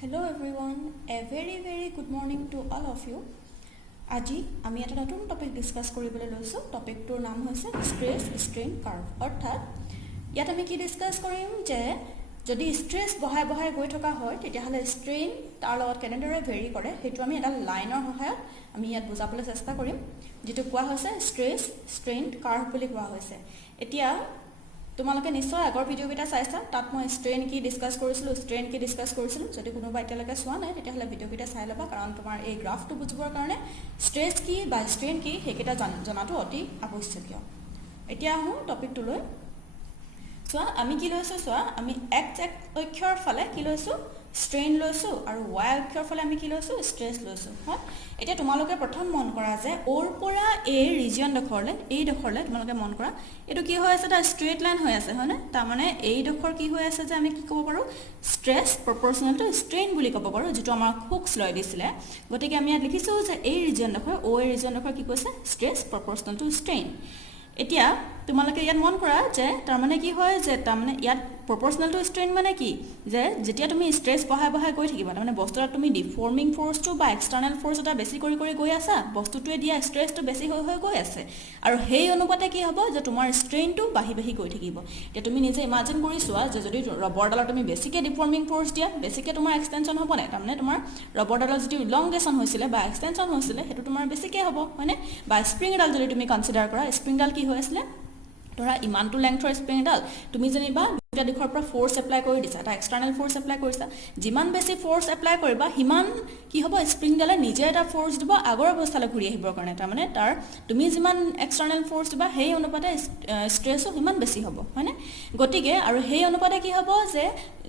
Hello everyone, a very good morning to all of you. আজি আমি এটা নতুন টপিক ডিসকাস কৰিবলৈ লৈছোঁ। টপিকটোৰ নাম হৈছে ষ্ট্ৰেছ ষ্ট্ৰেইন কাৰ্ভ। অৰ্থাৎ ইয়াত আমি কি ডিসকাস কৰিম যে যদি ষ্ট্ৰেছ বঢ়াই গৈ থকা হয় তেতিয়াহ'লে ষ্ট্ৰেইন তাৰ লগত কেনেদৰে ভেৰি কৰে সেইটো আমি এটা লাইনৰ সহায়ত আমি ইয়াত বুজাবলৈ চেষ্টা কৰিম, যেটো কোৱা হৈছে ষ্ট্ৰেছ ষ্ট্ৰেইন কাৰ্ভ বুলি কোৱা হৈছে। এতিয়া তোমালোকে নিশ্চয় আগৰ ভিডিঅ'কেইটা চাইছা, তাত মই ষ্ট্ৰেইন কি ডিসকাস কৰিছিলোঁ। যদি কোনোবা এতিয়ালৈকে চোৱা নাই তেতিয়াহ'লে ভিডিঅ'কেইটা চাই ল'বা, কাৰণ তোমাৰ এই গ্ৰাফটো বুজিবৰ কাৰণে ষ্ট্ৰেছ কি বা ষ্ট্ৰেইন কি সেইকেইটা জনাটো অতি আৱশ্যকীয়। এতিয়া আহোঁ টপিকটোলৈ। চোৱা আমি কি লৈছোঁ, চোৱা আমি এক্স অক্ষৰ ফালে কি লৈছোঁ ষ্ট্ৰেইন লৈছোঁ আৰু ৱাই অক্ষৰ ফালে আমি কি লৈছোঁ ষ্ট্ৰেছ লৈছোঁ, হয়। এতিয়া তোমালোকে প্ৰথম মন কৰা যে অ'ৰ পৰা এই ৰিজিয়নডোখৰলৈ এইডোখৰলৈ তোমালোকে মন কৰা এইটো কি হৈ আছে, এটা ষ্ট্ৰেইট লাইন হৈ আছে হয়নে। তাৰমানে এইডোখৰ কি হৈ আছে যে আমি কি ক'ব পাৰোঁ ষ্ট্ৰেছ প্ৰপৰ্চনেল টু ষ্ট্ৰেইন বুলি ক'ব পাৰোঁ, যিটো আমাক হুকছ লৈ দিছিলে। গতিকে আমি ইয়াত লিখিছোঁ যে এই ৰিজিয়নডোখৰ এই ৰিজিয়নডোখৰ কি কৈছে ষ্ট্ৰেছ প্ৰপৰ্চনেল টু ষ্ট্ৰেইন। এতিয়া তোমালোকে ইয়াত মন কৰা যে তাৰমানে কি হয় যে তাৰমানে ইয়াত প্ৰপৰ্চনেল টু ষ্ট্ৰেইন মানে কি, যে যেতিয়া তুমি ষ্ট্ৰেছ বঢ়াই গৈ থাকিবা তাৰমানে বস্তুটো তুমি ডিফৰ্মিং ফ'ৰ্চটো বা এক্সটাৰ্নেল ফ'ৰ্চ এটা বেছি কৰি গৈ আছা, বস্তুটোৱে দিয়া ষ্ট্ৰেছটো বেছি হৈ গৈ আছে, আৰু সেই অনুপাতে কি হ'ব যে তোমাৰ ষ্ট্ৰেইনটো বাঢ়ি গৈ থাকিব। এতিয়া তুমি নিজে ইমাজিন কৰি চোৱা যে যদি ৰবৰডালত তুমি বেছিকৈ ডিফৰ্মিং ফ'ৰ্চ দিয়া বেছিকৈ তোমাৰ এক্সটেনশ্যন হ'ব নাই, তাৰমানে তোমাৰ ৰবৰডালৰ যিটো ইলংগেশ্যন হৈছিলে বা এক্সটেনশ্যন হৈছিলে সেইটো তোমাৰ বেছিকৈ হ'ব হয়নে। বা স্প্ৰিংডাল যদি তুমি কনচিডাৰ কৰা, স্প্ৰিংডাল কি হৈ আছিলে ধৰা ইমানটো লেংথৰ স্প্ৰিংডাল তুমি যেনিবা দুটা দিশৰ পৰা ফ'ৰ্চ এপ্লাই কৰি দিছা, এটা এক্সটাৰ্নেল ফ'ৰ্চ এপ্লাই কৰিছা, যিমান বেছি ফ'ৰ্চ এপ্লাই কৰিবা সিমান কি হ'ব স্প্ৰিংডালে নিজে এটা ফ'ৰ্চ দিব আগৰ অৱস্থালৈ ঘূৰি আহিবৰ কাৰণে, তাৰমানে তাৰ তুমি যিমান এক্সটাৰ্নেল ফ'ৰ্চ দিবা সেই অনুপাতে ষ্ট্ৰেছো সিমান বেছি হ'ব হয়নে। গতিকে আৰু সেই অনুপাতে কি হ'ব যে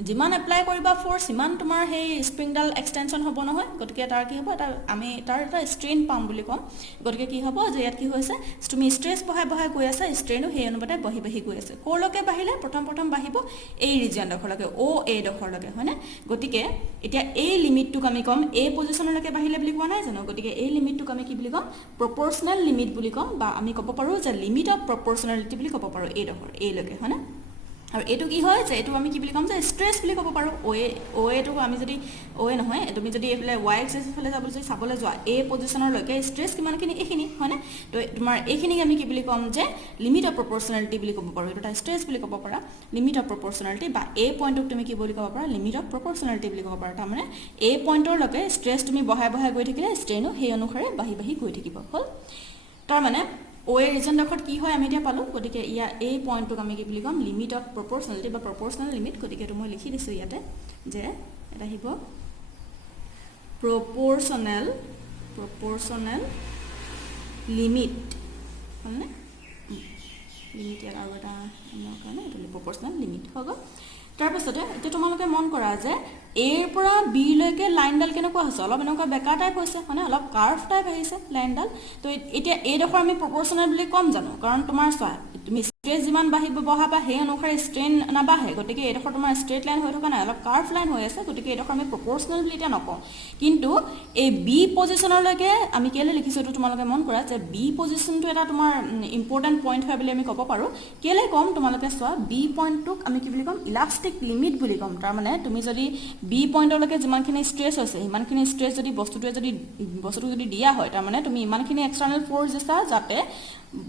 যিমান এপ্লাই কৰিবা ফ'ৰ্চ সিমান তোমাৰ সেই স্প্ৰিংডাল এক্সটেনশ্যন হ'ব নহয়, গতিকে তাৰ কি হ'ব আমি তাৰ এটা ষ্ট্ৰেইন পাম বুলি ক'ম। গতিকে কি হ'ব যে ইয়াত কি হৈছে তুমি ষ্ট্ৰেছ বঢ়াই গৈ আছা, ষ্ট্ৰেইনো সেই অনুপাতে বাঢ়ি গৈ আছে। ক'লৈকে বাঢ়িলে প্ৰথম বাঢ়িব এই ৰিজিয়নডোখৰলৈকে এইডোখৰলৈকে হয়নে। গতিকে এতিয়া এই লিমিটটোক আমি ক'ম এই পজিশ্যনলৈকে বাঢ়িলে বুলি কোৱা নাই জানো, গতিকে এই লিমিটটোক আমি কি বুলি ক'ম প্ৰপৰ্চনেল লিমিট বুলি ক'ম, বা আমি ক'ব পাৰোঁ যে লিমিট অফ প্ৰপৰ্চনেলিটি বুলি ক'ব পাৰোঁ এইডোখৰ এইলৈকে হয়নে। আৰু এইটো কি হয় যে এইটো আমি কি বুলি ক'ম যে ষ্ট্ৰেছ বুলি ক'ব পাৰোঁ। এটো আমি যদি নহয় তুমি যদি এইফালে ৱাই এক্সিছ ফালে চাবলৈ যোৱা এই পজিশ্যনলৈকে ষ্ট্ৰেছ কিমানখিনি এইখিনি হয়নে, তো তোমাৰ এইখিনিক আমি কি বুলি ক'ম যে লিমিট অফ প্ৰপৰ্চনেলিটি বুলি ক'ব পাৰোঁ, এইটো এটা ষ্ট্ৰেছ বুলি ক'ব পাৰা লিমিট অফ প্ৰপৰ্চনেলিটি, বা এই পইণ্টক তুমি কি বুলি ক'ব পাৰা লিমিট অফ প্ৰপৰ্চনেলিটি বুলি ক'ব পাৰা। তাৰমানে এই পইণ্টৰলৈকে ষ্ট্ৰেছ তুমি বঢ়াই গৈ থাকিলে ষ্ট্ৰেইনো সেই অনুসাৰে বাঢ়ি গৈ থাকিব হ'ল। তাৰমানে এই ৰিজনডোখৰত কি হয় আমি এতিয়া পালোঁ, গতিকে ইয়াৰ এই পইণ্টটোক আমি কি বুলি ক'ম লিমিট অফ প্ৰপৰ্চনেলিটি বা প্ৰপৰ্চনেল লিমিট। গতিকে এইটো মই লিখি দিছোঁ ইয়াতে যে এটা আহিব প্ৰপৰ্চনেল লিমিট হ'লনে, লিমিট ইয়াত আৰু এটা আমাৰ কাৰণে এইটো প্ৰপৰ্চনেল লিমিট হৈ গ'ল। তাৰপিছতে এতিয়া তোমালোকে মন কৰা যে এৰ পৰা বিলৈকে লাইনডাল কেনেকুৱা হৈছে, অলপ এনেকুৱা বেকা টাইপ হৈছে মানে অলপ কাৰ্ভ টাইপ আহিছে লাইনডাল। তো এতিয়া এইডোখৰ আমি প্ৰপৰ্চনেল বুলি ক'ম জানো, কাৰণ তোমাৰ চোৱা তুমি ষ্ট্ৰেছ যিমান বঢ়াবা সেই অনুসাৰে ষ্ট্ৰেইন নাবাঢ়ে, গতিকে এইডোখৰ তোমাৰ ষ্ট্ৰেইট লাইন হৈ থকা নাই, অলপ কাৰ্ভ লাইন হৈ আছে, গতিকে এইডোখৰ আমি প্ৰপৰ্চনেল বুলি এতিয়া নকওঁ। কিন্তু এই বি পজিশ্যনলৈকে আমি কেলৈ লিখিছোঁ এইটো তোমালোকে মন কৰা যে বি পজিশ্যনটো এটা তোমাৰ ইম্পৰ্টেণ্ট পইণ্ট হয় বুলি আমি ক'ব পাৰোঁ। কেলৈ ক'ম তোমালোকে চোৱা বি পইণ্টটোক আমি কি বুলি ক'ম ইলাষ্টিক লিমিট বুলি ক'ম। তাৰমানে তুমি যদি বি পইণ্টলৈকে যিমানখিনি ষ্ট্ৰেছ হৈছে সিমানখিনি ষ্ট্ৰেছ যদি বস্তুটো যদি দিয়া হয়, তাৰমানে তুমি ইমানখিনি এক্সটাৰ্নেল ফ'ৰ্চ দিছা যাতে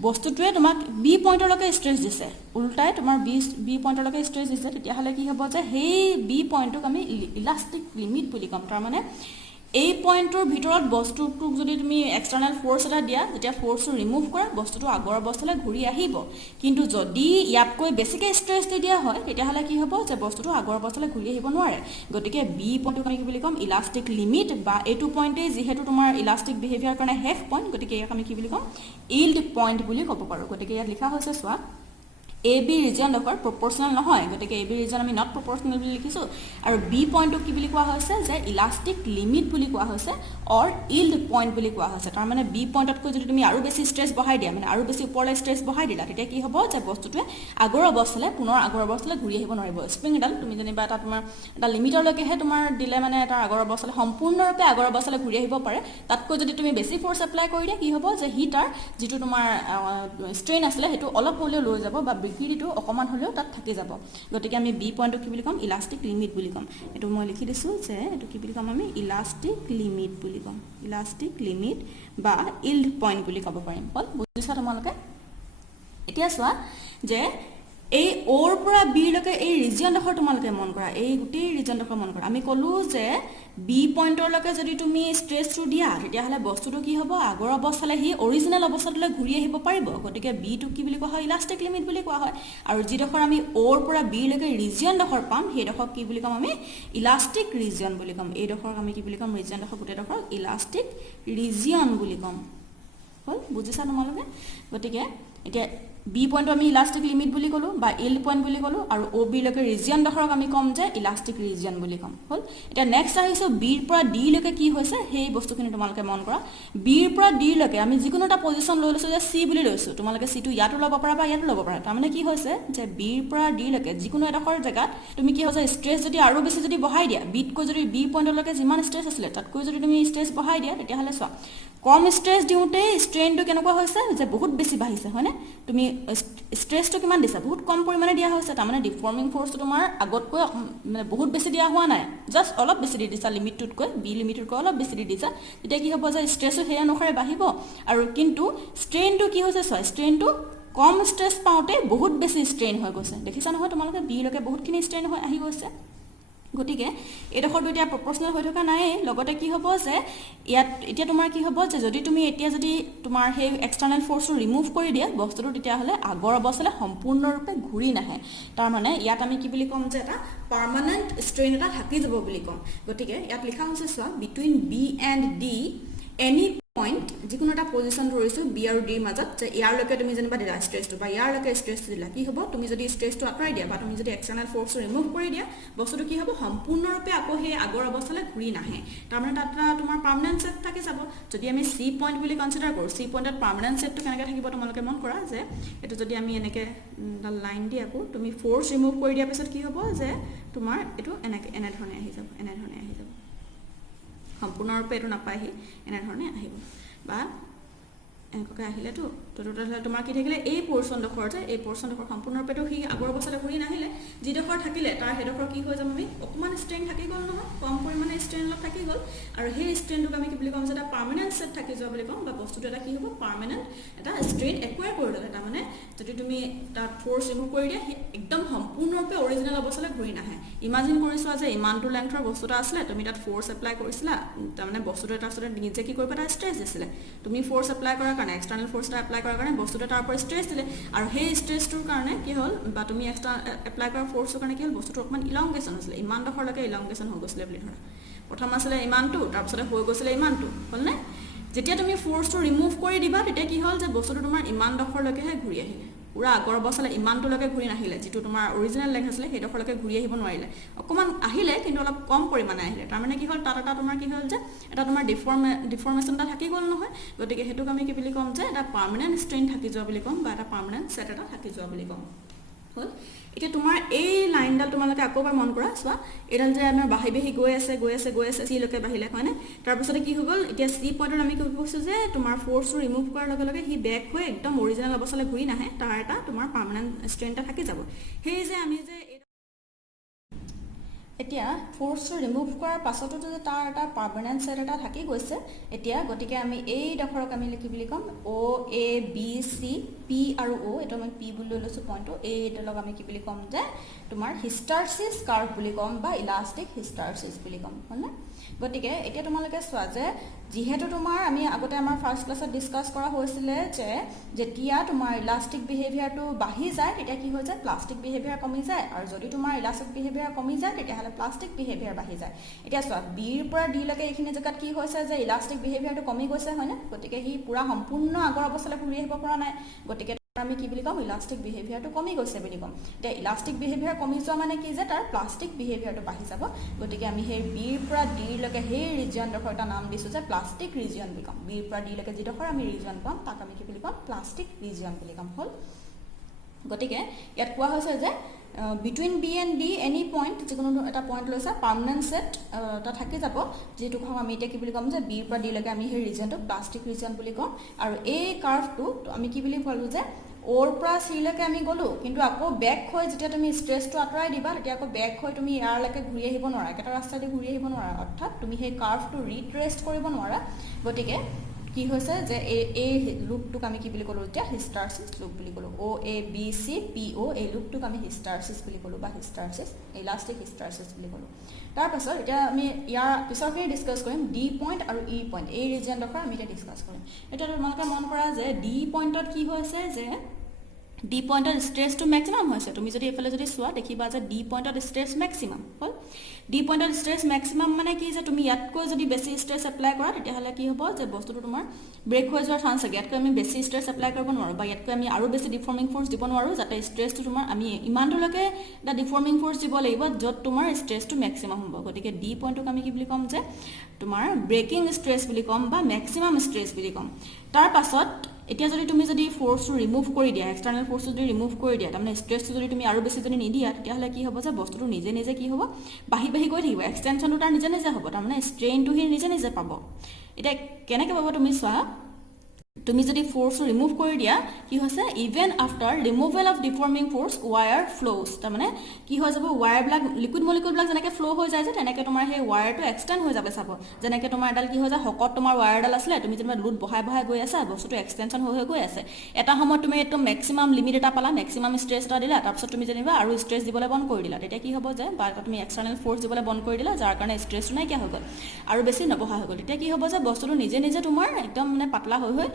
বস্তুটোৱে তোমাক বি পইণ্টলৈকে ষ্ট্ৰেছ দিছে, উল্টাই তোমাৰ বি পইণ্টলৈকে ষ্ট্ৰেছ দিছে, তেতিয়াহ'লে কি হ'ব যে সেই বি পইণ্টটোক আমি ইলাষ্টিক লিমিট বুলি ক'ম। তাৰমানে এই পইণ্টটোৰ ভিতৰত বস্তুটোক যদি তুমি এক্সটাৰ্নেল ফ'ৰ্চ এটা দিয়া, যেতিয়া ফ'ৰ্চটো ৰিমুভ কৰা বস্তুটো আগৰ অৱস্থালৈ ঘূৰি আহিব, কিন্তু যদি ইয়াতকৈ বেছিকৈ ষ্ট্ৰেছ দি দিয়া হয় তেতিয়াহ'লে কি হ'ব যে বস্তুটো আগৰ অৱস্থালৈ ঘূৰি আহিব নোৱাৰে। গতিকে বি পইণ্টটোক আমি কি বুলি ক'ম ইলাষ্টিক লিমিট, বা এইটো পইণ্টেই যিহেতু তোমাৰ ইলাষ্টিক বিহেভিয়াৰ কাৰণে শেষ পইণ্ট, গতিকে ইয়াক আমি কি বুলি ক'ম ইল্ড পইণ্ট বুলি ক'ব পাৰোঁ। গতিকে ইয়াত লিখা হৈছে চোৱা এ বি ৰিজনডোখৰ প্ৰপৰ্চনেল নহয়, গতিকে এ বি ৰিজন আমি নট প্ৰপৰ্চনেল বুলি লিখিছোঁ, আৰু বি পইণ্টটোক কি বুলি কোৱা হৈছে যে ইলাষ্টিক লিমিট বুলি কোৱা হৈছে অৰ ইল্ড পইণ্ট বুলি কোৱা হৈছে। তাৰমানে বি পইণ্টতকৈ যদি তুমি আৰু বেছি ষ্ট্ৰেছ বঢ়াই দিয়া, মানে আৰু বেছি ওপৰলৈ ষ্ট্ৰেছ বঢ়াই দিলা, তেতিয়া কি হ'ব যে বস্তুটোৱে পুনৰ আগৰ অৱস্থালৈ ঘূৰি আহিব নোৱাৰিব। স্প্ৰিং এডাল তুমি যেনিবা এটা লিমিটৰলৈকেহে তোমাৰ দিলে মানে তাৰ আগৰ অৱস্থালৈ সম্পূৰ্ণৰূপে আগৰ অৱস্থালৈ ঘূৰি আহিব পাৰে, তাতকৈ যদি তুমি বেছি ফ'ৰ্চ এপ্লাই কৰি দিয়া কি হ'ব যে সি তাৰ যিটো তোমাৰ ষ্ট্ৰেইন আছিলে সেইটো অলপ হ'লেও লৈ যাব বা লিকুইডিটো অকমান হলেও তাত থাকি যাব গতিকে আমি বি পয়েন্টটো কি বুলি কম ইলাষ্টিক লিমিট বুলি কম এটো মই লিখি দিছো যে এটো কি বুলি কম আমি ইলাষ্টিক লিমিট বুলি কম ইলাষ্টিক লিমিট বা ইল্ড পয়েন্ট বুলি ক'ব পাৰিম হল বুজিছা তোমালোকে এতিয়া চোৱা যে এই ওৰ পৰা বি লৈকে এই ৰিজিয়ন ডখৰ তোমালোকে মন কৰা এই গোটেই ৰিজিয়ন ডখৰ মন কৰা আমি কলো যে বি পয়েন্টৰ লৈকে যদি তুমি ষ্ট্ৰেছটো দিয়া তেতিয়া হলে বস্তুটো কি হ'ব আগৰ অৱস্থালে হি অৰিজিনেল অৱস্থালৈ ঘূৰি আহিব পাৰিব গতিকে বি টো কি বুলি কোৱা হয় ইলাষ্টিক লিমিট বুলি কোৱা হয় আৰু যি ডখৰ আমি ওৰ পৰা বি লৈকে ৰিজিয়ন ডখৰ পাম সেই ডখৰ কি বুলি কম আমি ইলাষ্টিক ৰিজিয়ন বুলি কম এই ডখৰ আমি কি বুলি কম ৰিজিয়ন ডখৰ গোটেই ডখৰ ইলাষ্টিক ৰিজিয়ন বুলি কম হল বুজিছা তোমালোকে গতিকে এতিয়া বি পয়েন্ট আমি ইলাষ্টিক লিমিট বুলি কলো বা ইল্ড পয়েন্ট বুলি কলো আৰু ও বি লৈকে ৰিজিয়ন ডখৰক আমি কম যে ইলাষ্টিক ৰিজিয়ন বুলি কম হল এটা নেক্সট আহিছো বি ৰ পৰা ডি লৈকে কি হৈছে সেই বস্তুখিনি তোমালোকে মন কৰা বি ৰ পৰা ডি লৈকে আমি যিকোনো এটা পজিশন লৈ লৈছো যে সি বুলি লৈছো তোমালোকে সি টো ইয়াতো ল'ব পাৰা বা ইয়াতো ল'ব পাৰা তাৰমানে কি হৈছে যে বি ৰ পৰা ডি লৈকে যিকোনো এডখৰ জায়গাত তুমি কি হৈছে ষ্ট্ৰেছ যদি আৰু বেছি যদি বঢ়াই দিয়া বিট কৈ যদি বি পয়েন্টলৈকে যিমান ষ্ট্ৰেছ আছিল তাতকৈ যদি তুমি ষ্ট্ৰেছ বঢ়াই দিয়া তেতিয়া হলে চোৱা কম ষ্ট্ৰেছ দিওতে ষ্ট্ৰেইনটো কেনেকুৱা হৈছে যে বহুত বেছি বাঢ়িছে হয়নে তুমি ষ্ট্ৰেছটো কিমান দিছা বহুত কম পৰিমাণে দিয়া হৈছে তাৰমানে ডিফৰ্মিং ফৰ্চটো তোমাৰ আগতকৈ মানে বহুত বেছি দিয়া হোৱা নাই জাস্ট অলপ বেছি দি দিছা লিমিটটোতকৈ বি লিমিটতকৈ অলপ বেছি দি দিছা তেতিয়া কি হ'ব যে ষ্ট্ৰেছটো সেই অনুসাৰে বাঢ়িব আৰু কিন্তু ষ্ট্ৰেইনটো কি হৈছে চোৱা ষ্ট্ৰেইনটো কম ষ্ট্ৰেছ পাওঁতে বহুত বেছি ষ্ট্ৰেইন হৈ গৈছে দেখিছা নহয় তোমালোকে বি লৈকে বহুতখিনি ষ্ট্ৰেইন হৈ আহি গৈছে গতিকে এডখৰটো এতিয়া প্ৰপৰ্শনাল হৈ থকা নাই লগতে কি হ'ব যে ইয়াত এতিয়া তোমাৰ কি হ'ব যে যদি তুমি এতিয়া যদি তোমাৰ সেই এক্সটাৰ্নেল ফৰ্সটো ৰিমুভ কৰি দিয়া বস্তুটো তেতিয়া হলে আগৰ অৱস্থালৈ সম্পূৰ্ণৰূপে ঘূৰি নাহে তাৰ মানে ইয়াত আমি কি বুলি ক'ম যে এটা পাৰ্মানেন্ট ষ্ট্ৰেইন এটা থাকি যাব বুলি ক'ম গতিকে ইয়াত লিখা হৈছে চোৱা between B and D any point যিকোনো এটা পজিশন ধৰিছো বি আৰু ডিৰ মাজত যে ইয়াৰ লৈকে তুমি যেনিবা দিলা ষ্ট্ৰেছটো বা ইয়াৰ লৈকে ষ্ট্ৰেছটো দিলা কি হ'ব তুমি যদি ষ্ট্ৰেছটো আঁতৰাই দিয়া বা তুমি যদি এক্সটাৰ্নেল ফৰ্সটো ৰিমুভ কৰি দিয়া বস্তুটো কি হ'ব সম্পূৰ্ণৰূপে আকৌ সেই আগৰ অৱস্থালৈ ঘূৰি নাহে তাৰমানে তাত তোমাৰ পাৰ্মানেন্ট সেট থাকি যাব যদি আমি সি পয়েন্ট বুলি কনসিডাৰ কৰো সি পয়েন্টত পাৰ্মানেন্ট সেটটো কেনেকৈ থাকিব তোমালোকে মন কৰা যে এটো যদি আমি এনেকে লাইন দি আকো তুমি ফৰ্স ৰিমুভ কৰি দিয়া পিছত কি হ'ব যে তোমাৰ এটো এনেকে এনে ধৰণে আহি যাব সম্পূৰ্ণৰূপে এটো নাপায়হি এনে ধৰণে আহিব বা এনেকৈ আহিলেতো টোটাল তোমাৰ কি থাকিলে এই পোৰশন ডখৰ যে এই পোৰশন ডখৰ সম্পূৰ্ণৰূপেটো হি আগৰ অৱস্থালৈ ঘূৰি নাহিলে যি ডখৰ থাকিলে তাৰ হেডখৰ কি হৈ যাম আমি অকমান ষ্ট্ৰেইন থাকি গল নহয় কম পৰিমাণে ষ্ট্ৰেইন অলপ থাকি গল আৰু সেই ষ্ট্ৰেইনটোক আমি কি বুলি ক'ম যে এটা পাৰ্মানেন্ট সেট থাকি যোৱা বুলি ক'ম বা বস্তুটো এটা কি হ'ব পাৰ্মানেন্ট এটা ষ্ট্ৰেইন একুৱায়াৰ কৰি ললে তাৰ মানে যদি তুমি তাত ফৰ্স ৰিমুভ কৰি দিয়া একদম সম্পূৰ্ণৰূপে অৰিজিনেল অৱস্থালৈ ঘূৰি নাহে ইমাজিন কৰিছোৱা যে ইমানটো লেন্থৰ বস্তুটা আছিলে তুমি তাত ফৰ্স এপ্লাই কৰিছিলা তাৰ মানে বস্তুটো এটা আসলে নিজে কি কৰিব এটা ষ্ট্ৰেছ দিছিলে তুমি ফৰ্স এপ্লাই কৰাৰ কাৰণে এক্সটাৰ্নেল ফৰ্স এটা এপ্লাই কৰাৰ কাৰণে বস্তুটো তাৰ পৰা ষ্ট্ৰেছ দিলে আৰু সেই ষ্ট্ৰেছটোৰ কাৰণে কি হ'ল বা তুমি এক্সট্ৰা এপ্লাই কৰা ফৰ্সৰ কাৰণে কি হ'ল বস্তুটো অকমান ইলংগেশন হৈছিলে ইমান ডখৰলৈকে ইলংগেশন হৈ গৈছিলে বুলি ধৰা প্ৰথম আছিলে ইমানটো তাৰ পিছতে হৈ গৈছিলে ইমানটো হ'লনে যেতিয়া তুমি ফৰ্সটো ৰিমুভ কৰি দিবা তেতিয়া কি হ'ল যে বস্তুটো তোমাৰ ইমান ডখৰলৈকেহে ঘূৰি আহিলে পুৰা আগৰ অৱস্থালৈ ইমানটোলৈকে ঘূৰি নাহিলে যিটো তোমাৰ অৰিজিনেল লেন্থ আছিলে সেই ডখৰলৈকে ঘূৰি আহিব নোৱাৰিলে অকমান আহিলে কিন্তু অলপ কম পৰিমাণে আহিলে তাৰ মানে কি হ'ল তাত এটা তোমাৰ কি হ'ল যে এটা তোমাৰ ডিফৰ্মেশন এটা থাকি গ'ল নহয় গতিকে হেতুক আমি কি বুলি ক'ম যে এটা পাৰ্মানেন্ট ষ্ট্ৰেইন থাকি যোৱা বুলি ক'ম বা এটা পাৰ্মানেন্ট সেট এটা থাকি যোৱা বুলি ক'ম হ'ল এতিয়া তোমাৰ এই লাইনডাল তোমালোকে আকৌবাৰ মন কৰা চোৱা এডাল যে আমাৰ বাঢ়ি গৈ আছে সি লৈকে বাঢ়িলে হয়নে তাৰ পিছতে কি হৈ গ'ল এতিয়া সি পয়েন্টত আমি কি কৈছো যে তোমাৰ ফৰ্সটো ৰিমুভ কৰাৰ লগে লগে হি বেক হৈ একদম অৰিজিনেল অৱস্থালৈ ঘূৰি নাহে তাৰ এটা তোমাৰ পাৰ্মানেন্ট ষ্ট্ৰেইন এটা থাকি যাব সেই যে আমি যে এতিয়া ফৰ্সটো ৰিমুভ কৰাৰ পাছতো যে তাৰ এটা পাৰ্মানেন্ট সেট এটা থাকি গৈছে এতিয়া গতিকে আমি এই ডখৰক আমি কি বুলি ক'ম O A B C P আৰু O এটো আমি P বুলি লৈছো পইণ্টটো এই এটালক আমি কি বুলি ক'ম যে তোমাৰ হিষ্টাৰচিছ কাৰ্ভ বুলি ক'ম বা ইলাষ্টিক হিষ্টাৰচিছ বুলি ক'ম হয়নে গতিকে এতিয়া তোমালোকে চোৱা যে যিহেতু তোমাৰ আমি আগতে আমাৰ ফাৰ্স্ট ক্লাছত ডিসকাস কৰা হৈছিল যে যেতিয়া তোমাৰ ইলাষ্টিক বিহেভিয়াৰটো বাঢ়ি যায় তেতিয়া কি হৈ যায় প্লাষ্টিক বিহেভিয়াৰ কমি যায় আৰু যদি তোমাৰ ইলাষ্টিক বিহেভিয়াৰ কমি যায় তেতিয়া হলে প্লাষ্টিক বিহেভিয়াৰ বাঢ়ি যায় এতিয়া চোৱা বি ৰ পৰা ডি লৈকে এইখিনি জেগাত কি হৈছে যে ইলাষ্টিক বিহেভিয়াৰটো কমি গৈছে হয়নে গতিকে হি পুৰা সম্পূৰ্ণ আগৰ অৱস্থালৈ ঘূৰি আহিব পৰা নাই গতিকে আমি কি বুলি ক'ম ইলাষ্টিক বিহেভিয়াৰটো কমি গৈছে বুলি ক'ম এতিয়া ইলাষ্টিক বিহেভিয়াৰ কমি যোৱা মানে কি যে তাৰ প্লাষ্টিক বিহেভিয়াৰটো বাঢ়ি যাব গতিকে আমি সেই বি ৰ পৰা ডি লৈকে সেই ৰিজিয়ন ডখৰ এটা নাম দিছো যে প্লাষ্টিক ৰিজিয়ন বুলি ক'ম বি ৰ পৰা ডি লৈকে যি ডখৰ আমি ৰিজিয়ন পাম তাক আমি কি বুলি ক'ম প্লাষ্টিক ৰিজিয়ন বুলি ক'ম হ'ল গতিকে ইয়াত কোৱা হৈছে যে between B and D any point যিকোনো এটা পয়েন্ট লৈছা পাৰ্মানেন্ট সেট এটা থাকি যাব যেটো আমি এটা কি বুলি ক'ম যে B ৰ পৰা D লৈকে আমি সেই ৰিজিয়নটো প্লাষ্টিক ৰিজিয়ন বুলি ক'ম আৰু এই কাৰ্ভটো আমি কি বুলি ক'লো যে অ'ৰ পৰা চিলৈকে আমি গ'লোঁ, কিন্তু আকৌ বেক হৈ যেতিয়া তুমি ষ্ট্ৰেছটো আঁতৰাই দিবা তেতিয়া আকৌ বেক হৈ তুমি ইয়াৰলৈকে ঘূৰি আহিব নোৱাৰা, একেটা ৰাস্তাতে ঘূৰি আহিব নোৱাৰা, অৰ্থাৎ তুমি সেই কাৰ্ভটো ৰিট্ৰেষ্ট কৰিব নোৱাৰা। গতিকে কি হৈছে যে এই লুপটোক আমি কি বুলি ক'লোঁ এতিয়া হিষ্টাৰচিছ লুপ বুলি ক'লোঁ। OABCPO এই লুপটোক আমি হিষ্টাৰচিছ বুলি ক'লোঁ বা হিষ্টাৰচিছ ইলাষ্টিক হিষ্টাৰচিছ বুলি ক'লোঁ। তাৰপাছত এতিয়া আমি ইয়াৰ পিছৰখিনি ডিছকাছ কৰিম ডি পইণ্ট আৰু ই পইণ্ট, এই ৰিজিয়নডোখৰ আমি এতিয়া ডিছকাছ কৰিম। এতিয়া তোমালোকে মন কৰা যে ডি পইণ্টত কি হৈছে যে ডি পইণ্টত ষ্ট্ৰেছটো মেক্সিমাম হৈছে। তুমি যদি এইফালে যদি চোৱা দেখিবা যে ডি পইণ্টত ষ্ট্ৰেছ মেক্সিমাম হ'ল। ডি পইণ্টত ষ্ট্ৰেছ মেক্সিমাম মানে কি যে তুমি ইয়াতকৈ যদি বেছি ষ্ট্ৰেছ এপ্লাই কৰা তেতিয়াহ'লে কি হ'ব যে বস্তুটো তোমাৰ ব্ৰেক হৈ যোৱাৰ চান্স থাকে। ইয়াতকৈ আমি বেছি ষ্ট্ৰেছ এপ্লাই কৰিব নোৱাৰোঁ বা ইয়াতকৈ আমি আৰু বেছি ডিফৰ্মিং ফ'ৰ্চ দিব নোৱাৰোঁ যাতে ষ্ট্ৰেছটো তোমাৰ আমি ইমানটোলৈকে এটা ডিফৰ্মিং ফ'ৰ্চ দিব লাগিব য'ত তোমাৰ ষ্ট্ৰেছটো মেক্সিমাম হ'ব। গতিকে ডি পইণ্টক আমি কি বুলি ক'ম যে তোমাৰ ব্ৰেকিং ষ্ট্ৰেছ বুলি ক'ম বা মেক্সিমাম ষ্ট্ৰেছ বুলি ক'ম। তাৰ পাছত এতিয়া যদি তুমি যদি ফ'ৰ্চটো ৰিমুভ কৰি দিয়া, এক্সটাৰ্নেল ফ'ৰ্চটো যদি ৰিমুভ কৰি দিয়া, তাৰমানে ষ্ট্ৰেছটো যদি তুমি আৰু বেছি যদি নিদিয়া তেতিয়াহ'লে কি হ'ব যে বস্তুটো নিজে নিজে কি হ'ব বাঢ়ি বাঢ়ি গৈ থাকিব, এক্সটেনশ্যনটো তাৰ নিজে নিজে হ'ব, তাৰমানে ষ্ট্ৰেইনটো সি নিজে নিজে পাব। এতিয়া কেনেকৈ পাব তুমি চোৱা, তুমি যদি ফ'ৰ্চটো ৰিমুভ কৰি দিয়া কি হৈছে even after removal of deforming force wire flows, তাৰমানে কি হৈ যাব ৱায়াৰবিলাক লিকুইড মলিকুলবিলাক যেনেকৈ ফ্ল' হৈ যায় যে তেনেকৈ তোমাৰ সেই ৱায়াৰটো এক্সটেণ্ড হৈ যাব। চাব যেনেকৈ তোমাৰ এডাল কি হৈ যায় শকত তোমাৰ ৱায়াৰডাল আছিলে, তুমি যেনিবা লোড বঢ়াই বঢ়াই গৈ আছা, বস্তুটো এক্সটেনশ্যন হৈ গৈ আছে। এটা সময়ত তুমি একদম মেক্সিমাম লিমিট এটা পালা, মেক্সিমাম ষ্ট্ৰেছ এটা দিলা, তাৰপিছত তুমি যেনিবা আৰু ষ্ট্ৰেছ দিবলৈ বন্ধ কৰি দিলা, তেতিয়া কি হ'ব যে বা তুমি এক্সটাৰ্নেল ফ'ৰ্চ দিবলৈ বন্ধ কৰি দিলা যাৰ কাৰণে ষ্ট্ৰেছটো নাইকিয়া হৈ গ'ল আৰু বেছি নবঢ়া হৈ গ'ল। তেতিয়া কি হ'ব যে বস্তুটো নিজে নিজে তোমাৰ একদম মানে পাতলা হৈ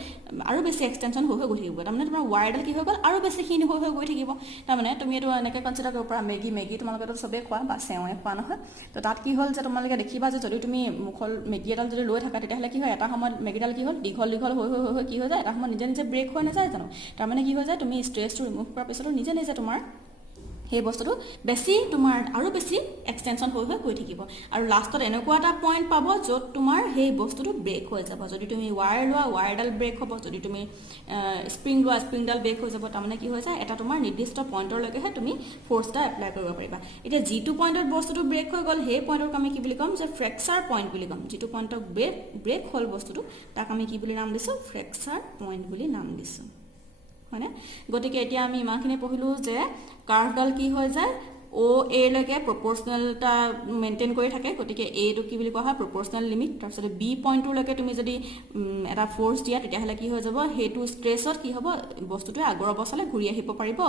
আৰু বেছি এক্সটেনশ্যন হৈ গৈ থাকিব, তাৰমানে তোমাৰ ৱায়াৰডাল কি হৈ গ'ল আৰু বেছি ক্ষীণ হৈ গৈ থাকিব। তাৰমানে তুমি এইটো এনেকৈ কনচিডাৰ কৰিব পাৰা মেগী তোমালোকেতো চবেই খোৱা বা চেৱাই খোৱা নহয়, তো তাত কি হ'ল যে তোমালোকে দেখিবা যে যদি তুমি মুখল মেগী এডাল যদি লৈ থাকা তেতিয়াহ'লে কি হয় এটা সময়ত মেগীডাল কি হ'ল দীঘল দীঘল হৈ কি হৈ যায়, এটা সময়ত নিজে নিজে ব্ৰেক হৈ নাযায় জানো। তাৰমানে কি হৈ যায় তুমি ষ্ট্ৰেছটো ৰিমুভ কৰাৰ পিছতো নিজে নিজে তোমাৰ সেই বস্তুটো বেছি তোমাৰ আৰু বেছি এক্সটেনশ্যন হৈ গৈ থাকিব আৰু লাষ্টত এনেকুৱা এটা পইণ্ট পাব য'ত তোমাৰ সেই বস্তুটো ব্ৰেক হৈ যাব। যদি তুমি ৱায়াৰ লোৱা ৱায়াৰডাল ব্ৰেক হ'ব, যদি তুমি স্প্ৰিং লোৱা স্প্ৰিংডাল ব্ৰেক হৈ যাব। তাৰমানে কি হৈ যায় এটা তোমাৰ নিৰ্দিষ্ট পইণ্টলৈকেহে তুমি ফ'ৰ্চটা এপ্লাই কৰিব পাৰিবা। এতিয়া যিটো পইণ্টত বস্তুটো ব্ৰেক হৈ গ'ল সেই পইণ্টক আমি কি বুলি ক'ম যে ফ্ৰেকচাৰ পইণ্ট বুলি ক'ম। যিটো পইণ্টত ব্ৰেক হ'ল বস্তুটো তাক আমি কি বুলি নাম দিছোঁ ফ্ৰেকচাৰ পইণ্ট বুলি নাম দিছোঁ, হয়নে। গতিকে এতিয়া আমি ইমানখিনি পঢ়িলোঁ যে কাৰ্ভডাল কি হৈ যায় OAলৈকে প্ৰপ'ৰ্চনেল এটা মেইনটেইন কৰি থাকে। গতিকে এইটো কি বুলি কোৱা হয় প্ৰপ'ৰ্চনেল লিমিট। তাৰপিছতে বি পইণ্টটোলৈকে তুমি যদি এটা ফ'ৰ্চ দিয়া তেতিয়াহ'লে কি হৈ যাব সেইটো ষ্ট্ৰেছত কি হ'ব বস্তুটোৱে আগৰ অৱস্থালৈ ঘূৰি আহিব পাৰিব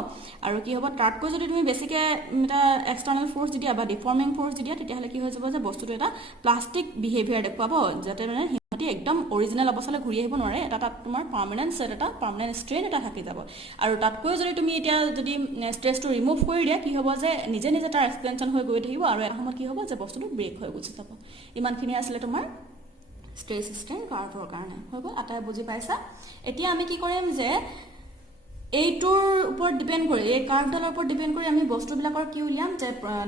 আৰু কি হ'ব তাতকৈ যদি তুমি বেছিকৈ এটা এক্সটাৰ্নেল ফ'ৰ্চ দি দিয়া বা ডিফৰ্মিং ফ'ৰ্চ দি দিয়া তেতিয়াহ'লে কি হৈ যাব যে বস্তুটো এটা প্লাষ্টিক বিহেভিয়াৰ দেখুৱাব, যাতে মানে সিহঁতি একদম অৰিজিনেল অৱস্থালৈ ঘূৰি আহিব নোৱাৰে। এটা তাত তোমাৰ পাৰ্মানেণ্ট ষ্ট্ৰেইন এটা থাকি যাব আৰু তাতকৈ যদি তুমি এতিয়া যদি ষ্ট্ৰেছটো ৰিমুভ কৰি দিয়া কি হ'ব যে নিজে নিজে তাৰ এক্সটেনশ্যন হৈ গৈ থাকিব আৰু এটা সময়ত কি হ'ব যে বস্তুটো ব্ৰেক হৈ গুচি যাব। ইমানখিনি আছিলে তোমাৰ ষ্ট্ৰেছ ষ্ট্ৰেইন কাৰ্ভৰ কাৰণে হৈ গ'ল। আটাই বুজি পাইছা। এতিয়া আমি কি কৰিম যে এইটোৰ ওপৰত ডিপেণ্ড কৰি এই কাৰ্ভডালৰ ওপৰত ডিপেণ্ড কৰি আমি বস্তুবিলাকৰ কি উলিয়াম যে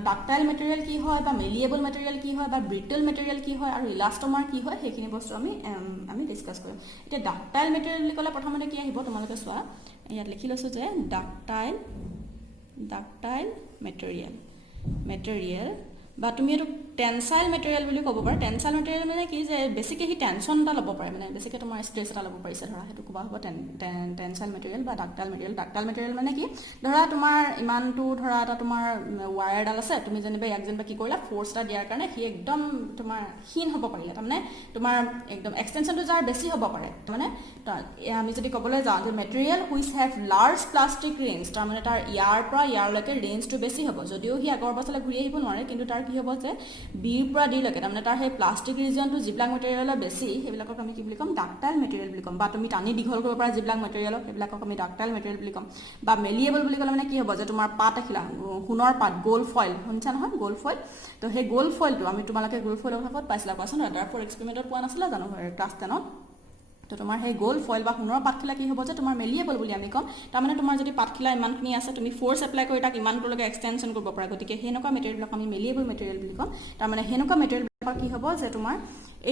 ডাক্টাইল মেটেৰিয়েল কি হয় বা মেলিয়েবল মেটেৰিয়েল কি হয় বা ব্ৰিটেল মেটেৰিয়েল কি হয় আৰু ইলাষ্টমাৰ কি হয় সেইখিনি বস্তু আমি ডিছকাছ কৰিম। এতিয়া ডাক্টাইল মেটেৰিয়েল বুলি ক'লে প্ৰথমতে কি আহিব তোমালোকে চোৱা, ইয়াত লিখি লৈছোঁ যে ডাক্টাইল মেটেৰিয়েল বা তুমি এইটো টেনচাইল মেটেৰিয়েল বুলি ক'ব পাৰা। টেনচাইল মেটেৰিয়েল মানে কি যে বেছিকৈ সি টেনশ্যন এটা ল'ব পাৰে, মানে বেছিকৈ তোমাৰ ষ্ট্ৰেছ এটা ল'ব পাৰিছে ধৰা, সেইটো ক'বা হ'ব টেনচাইল মেটেৰিয়েল বা ডাক্টাইল মেটেৰিয়েল। ডাক্টাইল মেটেৰিয়েল মানে কি ধৰা তোমাৰ ইমানটো ধৰা এটা তোমাৰ ৱায়াৰডাল আছে, তুমি যেনিবা ইয়াক যেনিবা কি কৰিলা ফ'ৰ্চ এটা দিয়াৰ কাৰণে সি একদম তোমাৰ ক্ষীণ হ'ব পাৰিলে, তাৰমানে তোমাৰ একদম এক্সটেনশ্যনটো যাৰ বেছি হ'ব পাৰে। মানে আমি যদি ক'বলৈ যাওঁ যে material which have large plastic range, তাৰমানে তাৰ ইয়াৰ পৰা ইয়াৰলৈকে ৰেঞ্জটো বেছি হ'ব, যদিও সি আগৰ অৱস্থালৈ ঘূৰি আহিব নোৱাৰে কিন্তু তাৰ কি হ'ব যে বিৰ পৰা ডিলৈকে তাৰমানে তাৰ সেই প্লাষ্টিক ৰিজনটো যিবিলাক মেটেৰিয়েলৰ বেছি সেইবিলাকক আমি কি বুলি ক'ম ডাক্টাইল মেটেৰিয়েল বুলি ক'ম। বা তুমি টানি দীঘল কৰিব পৰা যিবিলাক মেটেৰিয়েলক সেইবিলাকক আমি ডাক্টাইল মেটেৰিয়েল বুলি ক'ম। বা মেলিয়েবল বুলি ক'লে মানে কি হ'ব যে তোমাৰ পাত এখিলা সোণৰ পাত গ'ল্ড ফইল, শুনিছা নহয় গ'ল্ড ফইল, তো সেই গ'ল্ড ফইলটো আমি তোমালোকে গ'ল্ড ফইলৰ কথা ক'ত পাইছিলা কোৱাচোন, ৰাদাৰফ'ৰ্ড এক্সপেৰিমেণ্টত পোৱা নাছিলা জানো ক্লাছ 10ত। তো তোমাৰ সেই গ'ল্ড ফইল বা সোণৰ পাতখিলা কি হ'ব যে তোমাৰ মেলিয়েবল বুলি আমি ক'ম। তাৰমানে তোমাৰ যদি পাতখিলা ইমানখিনি আছে তুমি ফ'ৰ্চ এপ্লাই কৰি তাক ইমানটোলৈকে এক্সটেনশ্যন কৰিব পাৰা, গতিকে সেনেকুৱা মেটেৰিয়েলবিলাক আমি মেলিয়েবল মেটেৰিয়েল বুলি ক'ম। তাৰমানে সেনেকুৱা মেটেৰিয়েলবিলাকৰ কি হ'ব যে তোমাৰ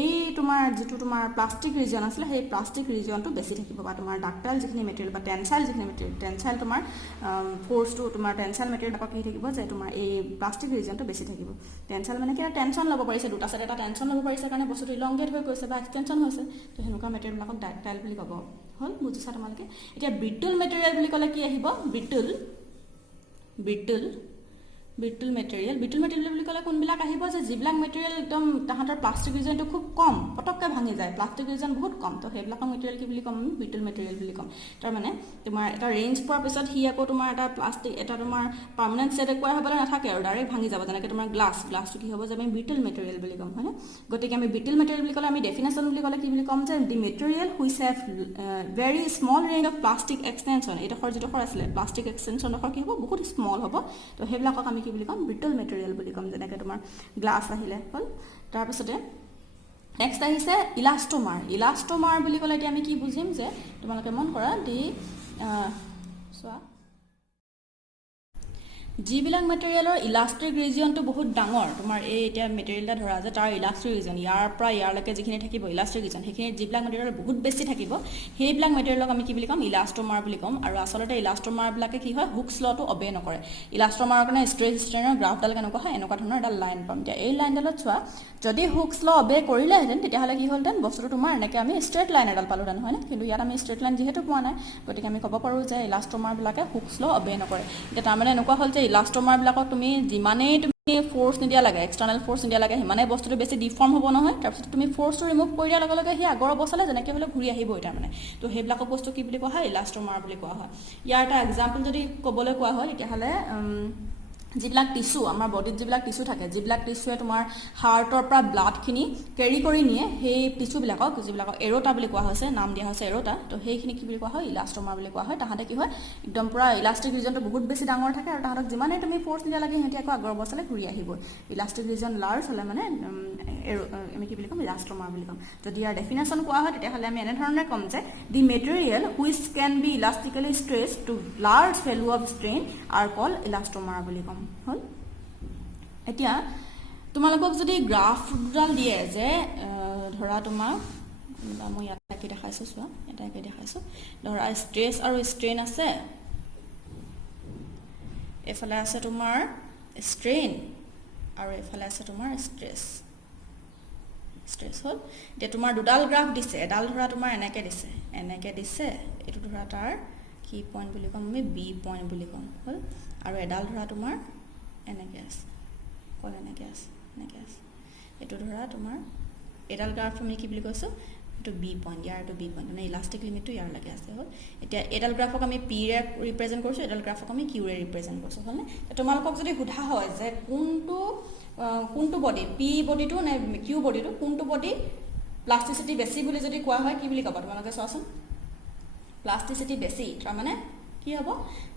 এই তোমাৰ যিটো তোমাৰ প্লাষ্টিক ৰিজন আছিলে সেই প্লাষ্টিক ৰিজনটো বেছি থাকিব বা তোমাৰ ডাক্টাইল যিখিনি মেটেৰিয়েল বা টেনচাইল যিখিনি মেটেৰিয়েল, টেনচাইল তোমাৰ ফ'ৰ্চটো তোমাৰ টেনচাইল মেটেৰিয়েলবিলাকৰ কি থাকিব যে তোমাৰ এই প্লাষ্টিক ৰিজনটো বেছি থাকিব। টেনচাইল মানে কি টেনশ্যন ল'ব পাৰিছে, দুটা চাইড এটা টেনশ্যন ল'ব পাৰিছে কাৰণে বস্তুটো ইলংগেট হৈ গৈছে বা এক্সটেনশ্যন হৈছে, তো সেনেকুৱা মেটেৰিয়েলবিলাকক ডাক্টাইল বুলি ক'ব। হল বুজিছা তোমালোকে এতিয়া ব্ৰিটল মেটেৰিয়েল বুলি ক'লে কি আহিব ব্ৰিটল মেটেৰিয়েল বুলি ক'লে কোনবিলাক আহিব যে যিবিলাক মেটেৰিয়েল একদম তাহাঁতৰ প্লাষ্টিক ৰিজনটো খুব কম পটককৈ ভাঙি যায় প্লাষ্টিক ৰিজন বহুত কম তো সেইবিলাকৰ মেটেৰিয়েল কি বুলি ক'ম ব্ৰিটল মেটেৰিয়েল বুলি ক'ম তাৰমানে তোমাৰ এটা ৰেঞ্জ পোৱাৰ পিছত সি আকৌ তোমাৰ এটা প্লাষ্টিক এটা তোমাৰ পাৰ্মানেণ্ট ছেট একোৱাৰ হ'বলৈ নাথাকে আৰু ডাইৰেক্ট ভাঙি যাব যেনেকৈ তোমাৰ গ্লাছটো কি হ'ব যে আমি ব্ৰিটল মেটেৰিয়েল বুলি ক'ম হয়নে গতিকে আমি ব্ৰিটল মেটেৰিয়েল বুলি ক'লে আমি ডেফিনেশ্যন বুলি ক'লে কি বুলি ক'ম যে the material which have very small range of plastic extension এইডোখৰ যিডোখৰ আছিলে প্লাষ্টিক এক্সটেনশ্যনডোখৰ কি হ'ব বহুত স্মল হ'ব তো সেইবিলাকক আমি কি বুলি ক'ম ব্ৰিটল মেটেৰিয়েল বুলি ক'ম যেনেকৈ তোমাৰ গ্লাছ আহিলে হ'ল তাৰপিছতে নেক্সট আহিছে ইলাষ্টমাৰ বুলি ক'লে এতিয়া আমি কি বুজিম যে তোমালোকে মন কৰা চোৱা যিবিলাক মেটেৰিয়েলৰ ইলাষ্টিক ৰিজিয়নটো বহুত ডাঙৰ তোমাৰ এই এতিয়া মেটেৰিয়েল এটা ধৰা যে তাৰ ইলাষ্টিক ৰিজন ইয়াৰ পৰা ইয়াৰলৈকে যিখিনি থাকিব ইলাষ্টিক ৰিজন সেইখিনি যিবিলাক মেটেৰিয়েল বহুত বেছি থাকিব সেইবিলাক মেটেৰিয়েলক আমি কি বুলি ক'ম ইলাষ্টমাৰ বুলি ক'ম আৰু আচলতে ইলাষ্টমাৰবিলাকে কি হয় হুকছ লটো অবে নকৰে ইলাষ্টমাৰৰ কাৰণে ষ্ট্ৰেচ ষ্ট্ৰেইনৰ গ্ৰাফডাল কেনেকুৱা হয় এনেকুৱা ধৰণৰ এটা লাইন পাম এতিয়া এই লাইনডালত চোৱা যদি হুকছ ল অবে কৰিলেহেঁতেন তেতিয়াহ'লে কি হ'লহেঁতেন বস্তুটো তোমাৰ এনেকৈ আমি ষ্ট্ৰেইট লাইন এডাল পালোহেঁতেন হয়নে কিন্তু ইয়াত আমি ষ্ট্ৰেইট লাইন যিহেতু পোৱা নাই গতিকে আমি ক'ব পাৰোঁ যে ইলাষ্টমাৰবিলাকে হুকছ ল অবে নকৰে এতিয়া তাৰমানে এনেকুৱা হ'ল যে ইলাষ্টমাৰবিলাকক তুমি যিমানেই তুমি ফ'ৰ্চ নিদিয়া লাগে এক্সটাৰ্নেল ফ'ৰ্চ নিদিয়া লাগে সিমানেই বস্তুটো বেছি ডিফৰ্ম হ'ব নহয় তাৰপিছত তুমি ফ'ৰ্চটো ৰিমুভ কৰি দিয়াৰ লগে লগে সেই আগৰ অৱস্থালৈ যেনেকৈ হ'লে ঘূৰি আহিবই তাৰমানে তো সেইবিলাকৰ বস্তু কি বুলি কোৱা হয় ইলাষ্টমাৰ বুলি কোৱা হয় ইয়াৰ এটা এক্সাম্পল যদি ক'বলৈ কোৱা হয় তেতিয়াহ'লে যিবিলাক টিচু আমাৰ বডিত যিবিলাক টিচু থাকে যিবিলাক টিচুৱে তোমাৰ হাৰ্টৰ পৰা ব্লাডখিনি কেৰি কৰি নিয়ে সেই টিচুবিলাকক যিবিলাকক এৰোটা বুলি কোৱা হৈছে নাম দিয়া হৈছে এৰোটা তো সেইখিনি কি বুলি কোৱা হয় ইলাষ্টমাৰ বুলি কোৱা হয় তাহাঁতে কি হয় একদম পূৰা ইলাষ্টিক ৰিজনটো বহুত বেছি ডাঙৰ থাকে আৰু তাহাঁতক যিমানেই তুমি ফ'ৰ্চ নিদিয়া লাগে সিহঁতি আকৌ আগৰ অৱস্থালৈ ঘূৰি আহিবই ইলাষ্টিক ৰিজন লাৰ্জ হ'লে মানে আমি কি বুলি ক'ম ইলাষ্টমাৰ বুলি ক'ম যদি ইয়াৰ ডেফিনেশ্যন কোৱা হয় তেতিয়াহ'লে আমি এনেধৰণে ক'ম যে the material which can be elastically stretch to large value of strain are call elastomer বুলি ক'ম হ'ল এতিয়া তোমালোকক যদি গ্ৰাফ দুডাল দিয়ে যে ধৰা তোমাক মই ইয়াত একে দেখাইছোঁ চোৱা এটা একে দেখাইছোঁ ধৰা ষ্ট্ৰেচ আৰু ষ্ট্ৰেইন আছে এফালে আছে তোমাৰ ষ্ট্ৰেইন আৰু এফালে আছে তোমাৰ ষ্ট্ৰেচ হ'ল এতিয়া তোমাৰ দুডাল গ্ৰাফ দিছে এডাল ধৰা তোমাৰ এনেকৈ দিছে এইটো ধৰা তাৰ কি পইণ্ট বুলি ক'ম আমি বি পইণ্ট বুলি ক'ম হ'ল আৰু এডাল ধৰা তোমাৰ এনেকৈ আছে এনেকৈ আছে এইটো ধৰা তোমাৰ এডাল গ্ৰাফ আমি কি বুলি কৈছোঁ এইটো বি পইণ্ট ইয়াৰ এইটো বি পইণ্ট মানে ইলাষ্টিক লিমিটটো ইয়াৰলৈকে আছে হ'ল এতিয়া এডাল গ্ৰাফক আমি পিৰে ৰিপ্ৰেজেণ্ট কৰিছোঁ এডাল গ্ৰাফক আমি কিউৰে ৰিপ্ৰেজেণ্ট কৰিছোঁ হ'লনে তোমালোকক যদি সোধা হয় যে কোনটো বডি পি বডিটো নে কিউ বডিটো কোনটো বডি প্লাষ্টিচিটি বেছি বুলি যদি কোৱা হয় কি বুলি ক'বা তোমালোকে চোৱাচোন প্লাষ্টিচিটি বেছি তাৰমানে কি হ'ব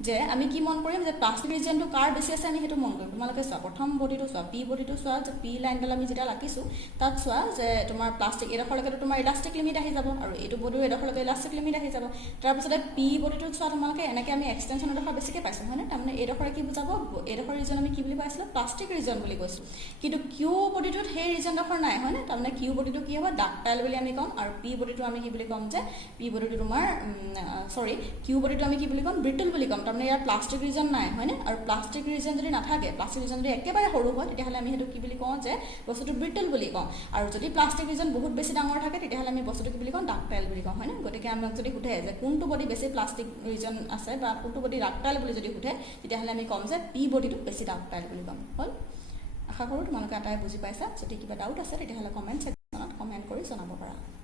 যে আমি কি মন কৰিম যে প্লাষ্টিক ৰিজনটো কাৰ বেছি আছে আমি সেইটো মন কৰিম তোমালোকে চোৱা প্ৰথম বডিটো চোৱা পি বডিটো চোৱা যে পি লাইনডাল আমি যেতিয়া ৰাখিছোঁ তাত চোৱা যে তোমাৰ প্লাষ্টিক এডোখৰলৈকেতো তোমাৰ ইলাষ্টিক লিমিট আহি যাব আৰু এইটো বডিও এডোখৰলৈকে ইলাষ্টিক লিমিট আহি যাব তাৰপিছতে পি বডিটোত চোৱা তোমালোকে এনেকৈ আমি এক্সটেনশ্যন এডোখৰ বেছিকৈ পাইছোঁ হয়নে তাৰমানে এইডোখৰে কি বুজাব এইডোখৰ ৰিজন আমি কি বুলি পাইছিলোঁ প্লাষ্টিক ৰিজন বুলি কৈছোঁ কিন্তু কিউ বডিটোত সেই ৰিজনডোখৰ নাই হয়নে তাৰমানে কিউ বডিটো কি হ'ব ডাকটাইল বুলি আমি ক'ম আৰু পি বডিটো আমি কি বুলি ক'ম যে পি বডিটো তোমাৰ কিউ বডিটো আমি কি বুলি ক'ম ব্ৰিটল বুলি ক'ম তাৰমানে ইয়াৰ প্লাষ্টিক ৰিজন নাই হয়নে আৰু প্লাষ্টিক ৰিজন যদি নাথাকে প্লাষ্টিক ৰিজন যদি একেবাৰে সৰু হয় তেতিয়াহ'লে আমি সেইটো কি বুলি কওঁ যে বস্তুটো ব্ৰিটল বুলি কওঁ আৰু যদি প্লাষ্টিক ৰিজন বহুত বেছি ডাঙৰ থাকে তেতিয়াহ'লে আমি বস্তুটো কি বুলি কওঁ ডাকটাইল বুলি কওঁ হয়নে গতিকে আমাক যদি সোধে যে কোনটো বডি বেছি প্লাষ্টিক ৰিজন আছে বা কোনটো বডি ডাকটাইল বুলি যদি সোধে তেতিয়াহ'লে আমি ক'ম যে পি বডিটো বেছি ডাকটাইল বুলি ক'ম হ'ল আশা কৰোঁ তোমালোকে এটাই বুজি পাইছা যদি কিবা ডাউট আছে তেতিয়াহ'লে কমেণ্ট ছেকশ্যনত কমেণ্ট কৰি জনাব পাৰা